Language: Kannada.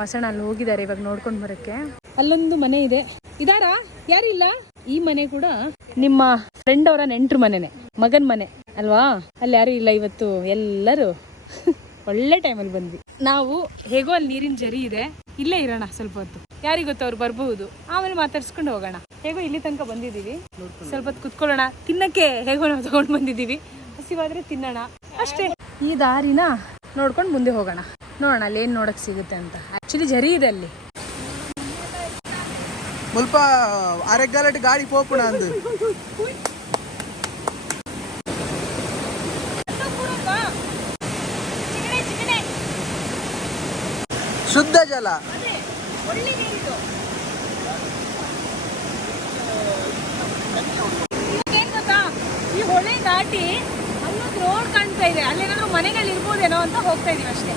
ವಾಸಣ್ಣ ಅಲ್ಲಿ ಹೋಗಿದ್ದಾರೆ ಇವಾಗ ನೋಡ್ಕೊಂಡು ಬರೋಕ್ಕೆ. ಅಲ್ಲೊಂದು ಮನೆ ಇದೆ. ಇದಾರಾ? ಯಾರಿಲ್ಲ? ಈ ಮನೆ ಕೂಡ ನಿಮ್ಮ ಫ್ರೆಂಡ್ ಅವರ ನೆಂಟ್ರ ಮನೆನೇ, ಮಗನ ಮನೆ ಅಲ್ವಾ? ಅಲ್ಲಿ ಯಾರು ಇಲ್ಲ ಇವತ್ತು, ಎಲ್ಲರೂ ಒಳ್ಳೆ ಟೈಮಲ್ಲಿ ಬಂದ್ವಿ ನಾವು. ಹೇಗೋ ಅಲ್ಲಿ ನೀರಿನ ಜರಿ ಇದೆ, ಇಲ್ಲೇ ಇರೋಣ ಸ್ವಲ್ಪ ಹೊತ್ತು. ಯಾರಿಗೆ ಗೊತ್ತು, ಅವ್ರು ಬರಬಹುದು, ಆಮೇಲೆ ಮಾತಾಡ್ಸ್ಕೊಂಡು ಹೋಗೋಣ. ಹೇಗೋ ಇಲ್ಲಿ ತನಕ ಬಂದಿದ್ದೀವಿ, ಸ್ವಲ್ಪ ಹೊತ್ತು ಕುತ್ಕೊಳ್ಳೋಣ. ತಿನ್ನಕ್ಕೆ ಹೇಗೋ ನಾವು ತಗೊಂಡು ಬಂದಿದ್ದೀವಿ, ಹಸಿವಾದ್ರೆ ತಿನ್ನೋಣ ಅಷ್ಟೇ. ಈ ದಾರಿನ ನೋಡ್ಕೊಂಡು ಮುಂದೆ ಹೋಗೋಣ, ನೋಡೋಣ ಅಲ್ಲಿ ಏನು ನೋಡಕ್ ಸಿಗುತ್ತೆ ಅಂತ. ಆಕ್ಚುಲಿ ಜರಿ ಇದೆ ಅಲ್ಲಿ. ಮುಲ್ಪ ಅರೆಗಲಟ್ ಗಾಡಿ ಪೋಪುಣ ಅಂದು ಶುದ್ಧ ಜಲ. ಏನ್ ಗೊತ್ತಾ, ಈ ಹೊಳೆ ದಾಟಿ ಅಲ್ಲೊಂದು ರೋಡ್ ಕಾಣ್ತಾ ಇದೆ, ಅಲ್ಲೇನಾದ್ರೂ ಮನೆಗಳು ಇರ್ಬೋದೇನೋ ಅಂತ ಹೋಗ್ತಾ ಇದೀವಿ ಅಷ್ಟೇ.